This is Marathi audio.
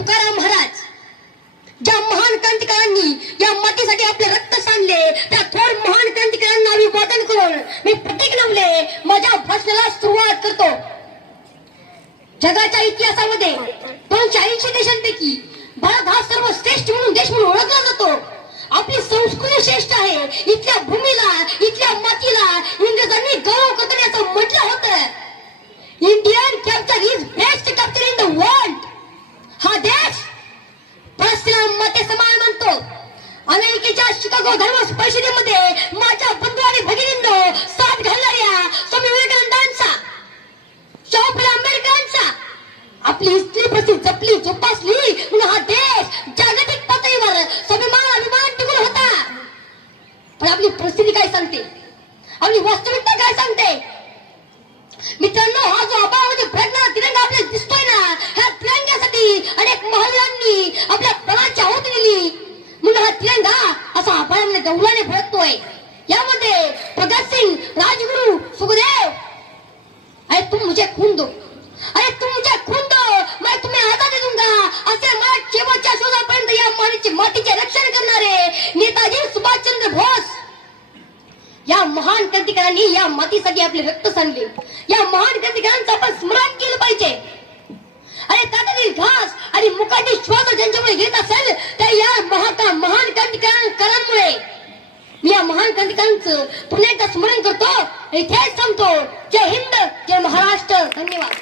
तुकाराम महाराज, ज्या महान क्रांतिकारांनी या मातीसाठी आपले रक्त सांडले, त्या थोर महान क्रांतिकारांना अभिवादन करून मी प्रतीक नवले माझ्या भाषणाला सुरुवात करतो. जगाच्या इतिहासामध्ये 280 देशांपैकी भारत हा सर्वश्रेष्ठ म्हणून देश म्हणून ओळखला जातो. आपली संस्कृती श्रेष्ठ आहे. इथल्या भूमीला, इथल्या मातीला इंग्रजांनी गौरव करताना असं म्हटलं होतं, Indian culture is best culture in the world. हा देश परस्पर मते समान मानतो. अमेरिकेच्या शिकागो धर्म परिषदेमध्ये माझ्या बंधू आणि भगिनींनो, साथ घालणाऱ्या स्वामी विवेकानंदांचा, शाहू फुले आंबेडकरांचा आपली स्त्री प्रती जपली जोपासली म्हणून हा देश जागतिक पातळीवर स्वाभिमान अभिमान टिकून होता. पण आपली परिस्थिती काय सांगते, आपली वास्तविकता काय सांगते? मित्रांनो, हा जो आभाळामध्ये फडकणारा तिरंगा आपल्याला दिसतोय ना, ह्या तिरंग्यासाठी अनेक महावीरांनी आपल्या प्राणाची आहुती दिली म्हणून हा तिरंगा असा आभाळामध्ये गौरवाने फडकतोय. यामध्ये भगतसिंग, राजगुरू, सुखदेव, अरे तुम मुझे खून दो, अरे तुम मुझे खून दो, मैं तुम्हें आजादी दूंगा, असे मला शेवटच्या श्वासापर्यंत या मातीचे रक्षण करणारे नेताजी सुभाषचंद्र बोस या महान क्रांतिकारांनी या मातीसाठी आपले रक्त सांडले. या महान क्रांतिकारांचं आपण स्मरण केलं पाहिजे. अरे ताटातील घास आणि मुखातील श्वास ज्यांच्यामुळे घेत असेल, तर या महान क्रांतिकारांमुळे मी या महान क्रांतिकारांचं पुन्हा एकदा स्मरण करतो. इथेच थांबतो. जय हिंद, जय महाराष्ट्र. धन्यवाद.